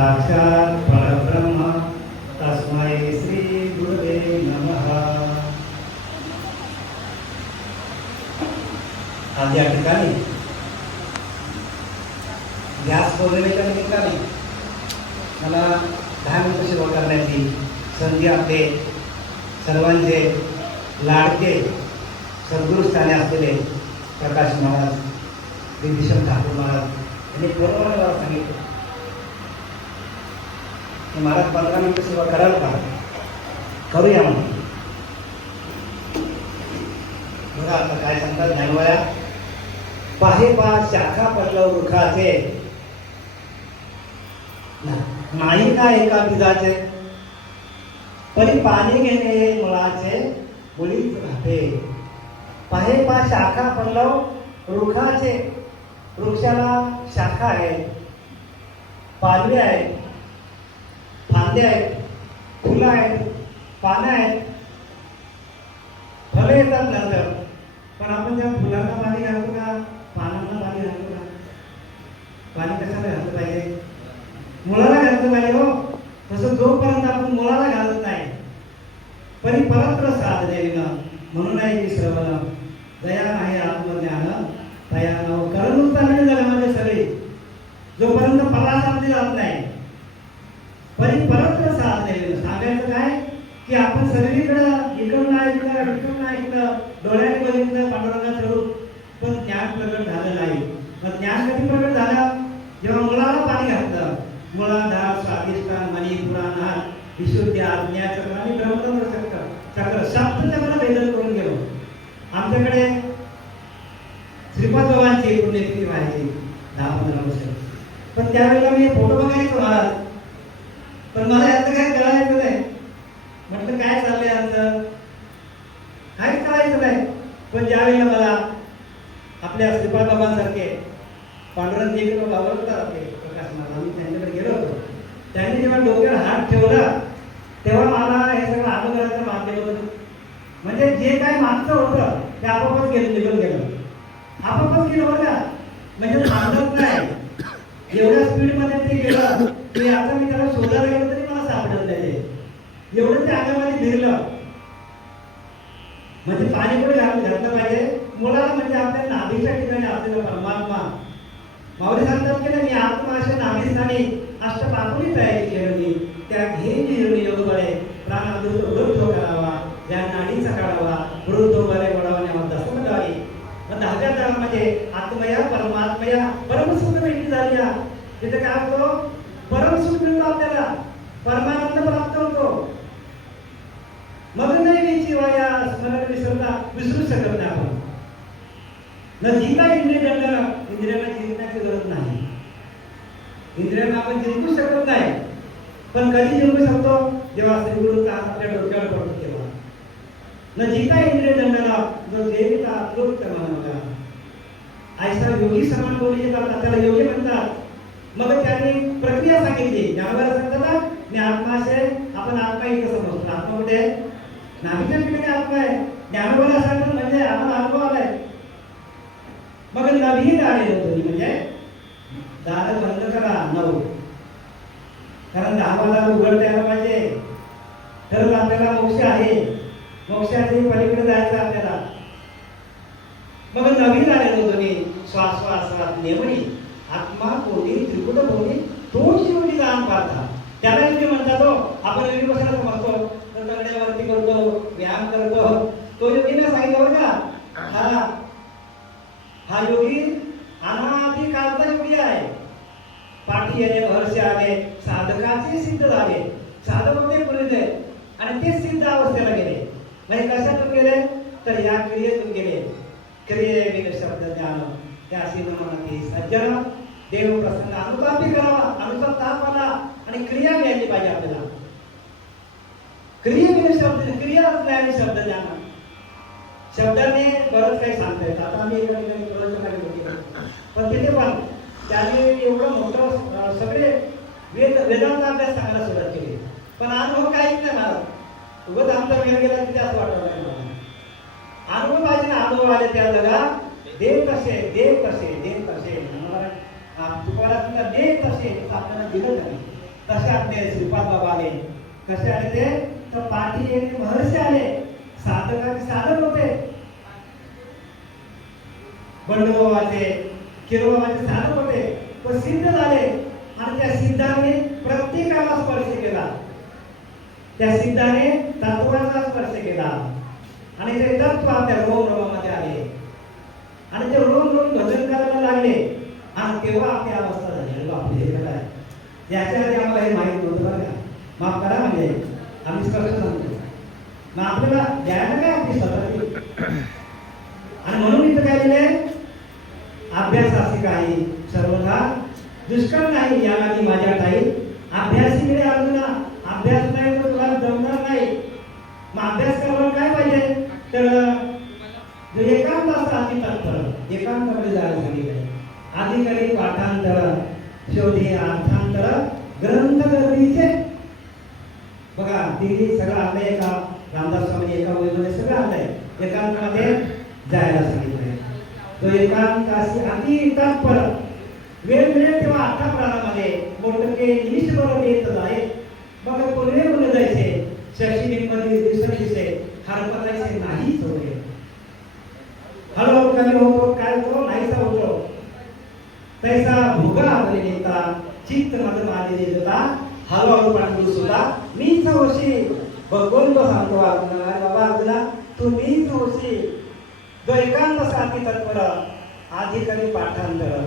साक्षात परब्रह्म तस्मै श्री गुरुवे नमः। आज या ठिकाणी व्यास पौर्णिमेच्या ठिकाणी मला दहा मिनिटं सेवा करण्याची संधी आपले सर्वांचे लाडके सद्गुरुस्थाने असलेले प्रकाश महाराज विभीषण ठाकूर महाराज यांनी बरोबर मला सांगितलं. की महाराज पंधरा मिनिटं सेवा कराल का? करूया म्हणून बघा आता काय सांगतात ज्ञानवया. पाहे पा शाखा पडलं वृखाचे. नाही का एका बिजाचे परी पाणी घेणे मुळाचे मुळीच राहते. पाहे पा शाखा पडलं वृखाचे. वृक्षाला शाखा आहे. पालवी आहे. फांद्या आहेत फुलं आहेत पानं आहेत फळं येतात नंतर पण आपण त्या फुलांना पाणी घालतो का पानांना पाणी घालतो का? पाणी कशाला घालतं पाहिजे? मुलाला घालतं पाहिजे हो. तसं जोपर्यंत आपण मुलाला घालत नाही परी परत्र साध देणं म्हणून आहे की श्रवण. दया नाही आत्मज्ञान. दया नव करून चालले जगामध्ये सगळे. जोपर्यंत परासामध्ये जात नाही परी परत्र साध आपल्याचं काय? की आपण सगळीकडं इकडून नाही इकडं इकडून नाही इकडं डोळ्याने बघितलं पांडुरंगा चढून पण ज्ञान प्रगट झालं नाही. मग ज्ञान कधी प्रगट झालं? जेव्हा मुलाला पाणी घातलं. मुळाधार स्वादिष्टान मणी पुराणा विशुद्धी आज्ञा चक्र आणि ब्रह्मचंद्र चक्र चक्र सप्त चक्र भेदन करून गेलो. आमच्याकडे श्रीपाद बाबांची पुण्यतिथी व्हायची दहा पंधरा वर्ष. पण त्यावेळेला मी फोटो बघायचो आज. पण मला यातलं काय कळायचं नाही म्हटलं काय चाललंय यांचं काय करायचं नाही म्हणजे पण मला आपल्या श्रीपाद बाबांसारखे पांडुरंग जे बाबा होता आपले प्रकाश महाराज आम्ही त्यांच्याकडे गेलो होतो. त्यांनी जेव्हा डोक्यावर हात ठेवला तेव्हा मला हे सगळं अगोदराचं माध्यम होतं. म्हणजे जे काय मागचं होतं ते आपोआपच गेलं निघून गेलं. आपोआपच गेलं बघा म्हणजे थांबत नाही. एवढ्या स्पीडमध्ये ते गेलं ते आता मी त्याला शोधायला गेलो तरी मला सापडत नाही एवढं ते आगामध्ये फिरलं पाणी कुठे घातलं पाहिजे. मुलाला म्हणजे आपल्या नाभीच्या ठिकाणी असलेला परमात्मा. माऊली सांगतात की नाही मी आत्माशा नाभीस्थानी अष्टपापुली तयारी केली. त्या घेऊन जिरणी योग बळे प्राण वृद्ध करावा. या नाडीचा काढावा. वृद्ध बरे वडावणे दसम द्वारी मग दहाव्या दारामध्ये आत्मया परमात्मया परमसुख भेटी झाली तिथे काय होतो? परमसुख मिळतो आपल्याला. परमानंद प्राप्त होतो मग नाही घ्यायची वाया स्मरण विसरता विसरू शकत नाही आपण. न जिंका इंद्रिय दंडाला इंद्रियांना जिंकण्याची गरज नाही. इंद्रियांना आपण जिंकू शकत नाही. पण कधी जिंकू शकतो? जेव्हा श्री गुरु आपल्या डोक्यावर पडतो तेव्हा. न जिंका इंद्रिय दंडाला जो देविता तृप्त मानवला ऐसा योगी समान बोली जातात त्याला योगी म्हणतात. मग त्यांनी प्रक्रिया सांगितली. ज्ञानवर सांगतात मी आत्माशय आपण आत्मा इथं समजतो. आत्मा कुठे आहे? नाभिच्या आत्मा आहे. ज्ञानोबा सांगतात म्हणजे आम्हाला अनुभव आलाय मग नवीन आले होतो म्हणजे दार बंद करा नऊ. कारण दहा उघड द्यायला पाहिजे. तरच आपल्याला मोक्ष आहे. मोक्षाची पलीकडे जायचं आपल्याला. मग नवीन आले होतो मी श्वास श्वासात नेमणी आत्मा कोणी त्रिकुट कोणी तोच योगी जाण पाहता. त्याला योगी म्हणतात हो आपण योगी कशाला म्हणतो तर दगड्यावरती करतो व्यायाम करतो तो योगीने सांगितलं बरं का? हा. हा. योगी अनादी कालचा योगी आहे. पाठी येणे महर्षी आले साधकाचे सिद्ध झाले. साधक होते पुढे आणि ते सिद्ध अवस्थेला गेले. म्हणजे कशातून गेले? तर या क्रियेतून गेले. क्रिये विन शब्द ज्ञान. त्या म्हणते सज्जन. देव प्रसन्न. अनुतापी करावा. अनुताप ताप आला आणि क्रिया घ्यायची पाहिजे आपल्याला. क्रिये विन शब्द क्रिया आणि शब्द ज्ञान. शब्दाने बरंच काही सांगता येतं आता आम्ही एका ठिकाणी पण तिथे पण त्याने एवढं मोठं सगळे वेद वेदांचा अभ्यास सांगायला सुरुवात केली. पण अनुभव काहीच नाही मला उगाच आमचा वेळ गेला तिथे असं वाटत नाही मला. अनुभव पाहिजे ना अनुभव आले त्या जगा. देव कसे देव कसे देव कसे तुकाराम देव कसे आपल्याला दिलं नाही कसे आपले श्रीपाद बाबा आले? कसे आले ते? तर पाठी एक महर्षी आले. साधकाचे साधक होते. बंडोबाबाचे किरोबाबाचे साधक होते. पण सिद्ध झाले. आणि त्या सिद्धाने प्रत्येकाला स्पर्श केला. त्या सिद्धाने तत्वाचा स्पर्श केला. आणि ते तत्व आपल्या रोम रोमामध्ये आले. आणि ते रोम रोम भजन करायला लागले. आणि तेव्हा आपली अवस्था झाली. आपली याच्या आधी आम्हाला हे माहीत नव्हतं बरं का? माफ करा म्हणजे. आम्ही स्पष्ट सांगतो. मग आपल्याला द्यायला काय आपली स्वतःची? आणि म्हणून इथं काय लिहिलंय? अभ्यास असे काही सर्वदा दुष्काळ नाही या लागी माझ्या ठाई अभ्यासी मिळे अर्जुना अभ्यास नाही तर तुला जमणार नाही. मग अभ्यास करायला काय पाहिजे? तर एकांत असतं आधी तत्पर एकांतामध्ये जायला सांगितलंय. अधिकारी पाठांतर शेवटी अर्थांतर ग्रंथ गर्दीचे बघा दिल्ली सगळं आपल्या एका रामदास स्वामी एका वहीमध्ये सगळं आलंय एकांतामध्ये जायला सांगितलंय. तो एकांताशी अति तत्पर वेळ मिळेल तेव्हा आता प्राणामध्ये मोठे इंग्लिश बरोबर येत आहे बघा पूर्वे बोलले जायचे शशी मध्ये दिवस दिसे हरपतायचे नाही होते हळू कमी होतो काय होतो? नाहीसा होतो. तैसा भोगा आपले नेता चित्त मध माझे देता हळूहळू पाठवू सुद्धा. मीच होशी भगवंत सांगतो अर्जुना अरे बाबा अर्जुना तुम्ही तुळशी द्वैकांत जो एकांत साथी तत्पर कधी पाठांतर.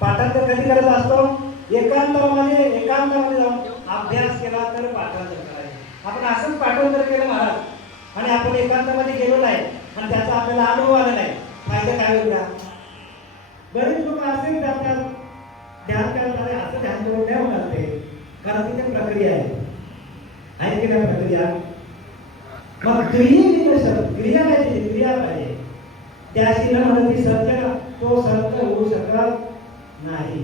पाठांतर कधी करत असतो? एकांतामध्ये एकांतामध्ये जाऊन अभ्यास केला तर पाठांतर करायचं. आपण असंच पाठांतर केलं महाराज. आणि आपण एकांतामध्ये गेलो नाही. आणि त्याचा आपल्याला अनुभव आला नाही. फायदा काय होईल का? बरेच लोक असेच जातात. ध्यान करत अरे असं ध्यान करून नाही होणार ते. कारण तिथे प्रक्रिया आहे. आहे की नाही प्रक्रिया मग क्रिये क्रिया काय त्याची? क्रिया पाहिजे त्या स्त्रीला म्हणत म्हणती सत्य तो सत्य होऊ शकत नाही.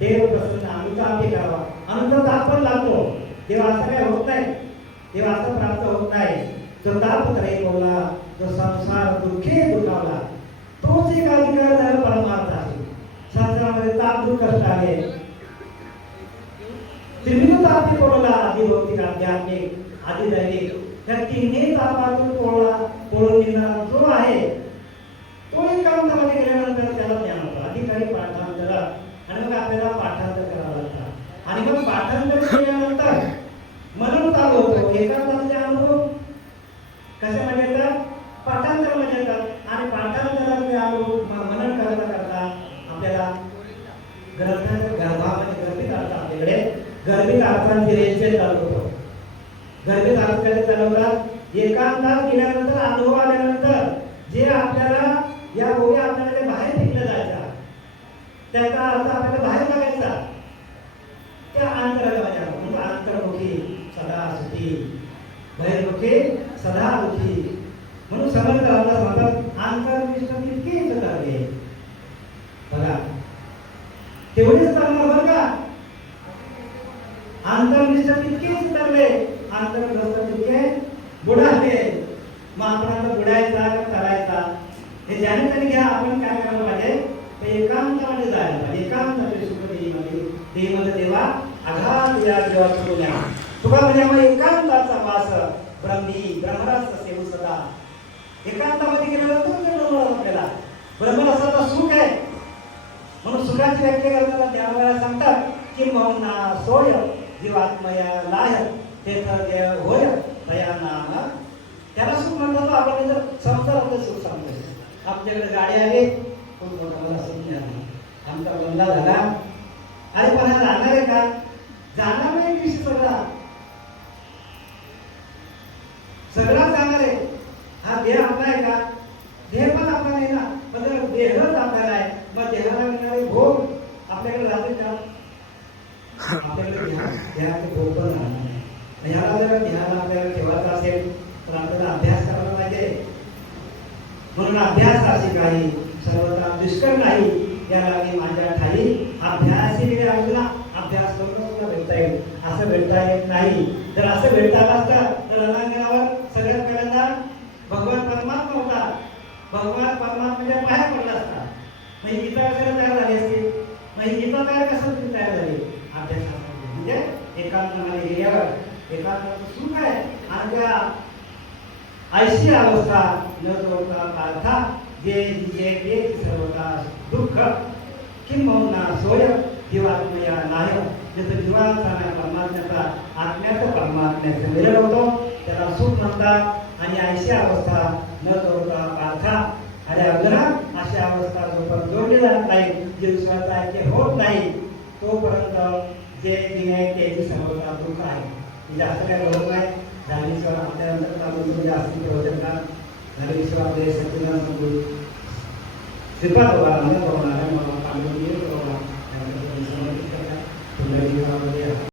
देव प्रसन्न आम्ही आम्ही करावा. अनुताप पण लागतो. देव असं काय होत नाही. देव असं प्राप्त होत नाही. जो ताप बोला जो संसार दुःखे दुखावला तोच एक अधिकार झाला परमार्थ आहे संसारामध्ये ताप दुःख कष्ट आहे त्रिविध तापी पडला आधी भौतिक आध्यात्मिक आधी दैनिक त्या तिन्ही तापातून पोळला पोळून निघणारा जो आहे तो एकांतामध्ये गेल्यानंतर त्याला ज्ञान होतं. आधी काही पाठांतर. आणि मग आपल्याला पाठांतर करावं लागतं. आणि मग पाठांतर केल्यानंतर मनन चालू होतो एकांताचे अनुभव कशामध्ये येतात पाठांतरामध्ये येतात आणि पाठांतराचे अनुभव म- मनन करता करता आपल्याला ग्रंथाच्या गर्भामध्ये गर्भित अर्थ गर्मी गर्भित अर्थांची रेषे चालू होतो. गर्भित अर्थ चालवतात एकांतात गेल्यानंतर अनुभव आल्यानंतर जे आपल्याला या ओव्या आपल्याला बाहेर फेकलं जायच्या त्याचा अर्थ आपल्याला बाहेर लागायचा त्या अंतरंगाच्या म्हणजे अंतर्मुखी सदा सुखी बहिर्मुखी सदा दुखी म्हणून समर्थ रामदास म्हणतात अंतर्निष्ठ तितकेच करते बघा तेवढेच करणार बरं का अंतर्निष्ठ तितकेच करले अंतर्ग्रस्त तितके बुडाले मग आपण आता बुडायचा का करायचा हे ज्याने तरी घ्या आपण काय करायला पाहिजे ते एकांतामध्ये जायला पाहिजे एकांतामध्ये सुख देहीमध्ये देहीमध्ये देवा आघात या देवा सुरुल्या तुका म्हणजे मग एकांताचा वास ब्रह्मी ब्रह्मरस सेवू सदा. एकांतामध्ये गेल्यानंतर कळलं आपल्याला. ब्रह्मरसाचा सुख आहे. म्हणून सुखाची व्याख्या करताना ज्ञानवाला सांगतात की मौना सोय जीवात्मया लाय तेथ देव होय दया नाम. त्याला सुख म्हणतात आपण जर संसारातलं सुख सांगतो आपल्याकडे गाडी आहे खूप मोठा मला आमचा बंदा झाला. अरे पण हा जाणार आहे का? जाणार नाही दिवशी सगळा. सगळा जाणार आहे. हा देह आपला आहे का? देह पण आपला नाही ना. पण जर देह आपल्याला आहे मग देहाला मिळणारे भोग आपल्याकडे राहते का? आपल्याकडे ध्यान भोग पण राहणार नाही. ह्याला जर ध्यान आपल्याला ठेवायचा असेल तर आपल्याला अभ्यास करायला पाहिजे. म्हणून अभ्यास अशी काही सर्वत्र दुष्कर नाही. याला मी माझ्या खाली अभ्यास ही अभ्यास करूनच मला भेटता येईल. असं भेटता येत नाही. तर असं भेटता आलं असतं तर रणांगणावर सगळ्यात पहिल्यांदा भगवान परमात्मा होता. भगवान परमात्म्याच्या बाहेर पडला असता. मग गीता कशाला तयार झाली असते? मग गीता तयार कसं तुम्ही तयार झाली? अभ्यासामध्ये. म्हणजे एकांत एकांतमध्ये गेल्यावर एकांत सुख आहे. आणि त्या ऐशी अवस्था न जोडता पार्था ये ये ते सर्वता दुःख किंबहुना सोय जीवात्मया नाय जसं जीवाचा परमात्म्याचा आत्म्याचं परमात्म्याचं मिलन होतो त्याला सुख म्हणतात आणि ऐशी अवस्था न जोडता पार्था आणि अग्रह अशी अवस्था जोपर्यंत जोडली जात नाही जे दुसऱ्याचं ऐक्य होत नाही तोपर्यंत जे दिने त्याची सर्वता दुःख आहे म्हणजे असं काय बरोबर आहे Dnyaneshwar आपल्यानंतर dari Islam dari satu yang sebut sifat orangnya yang orang kami ini orang yang berbeda dengan kita kan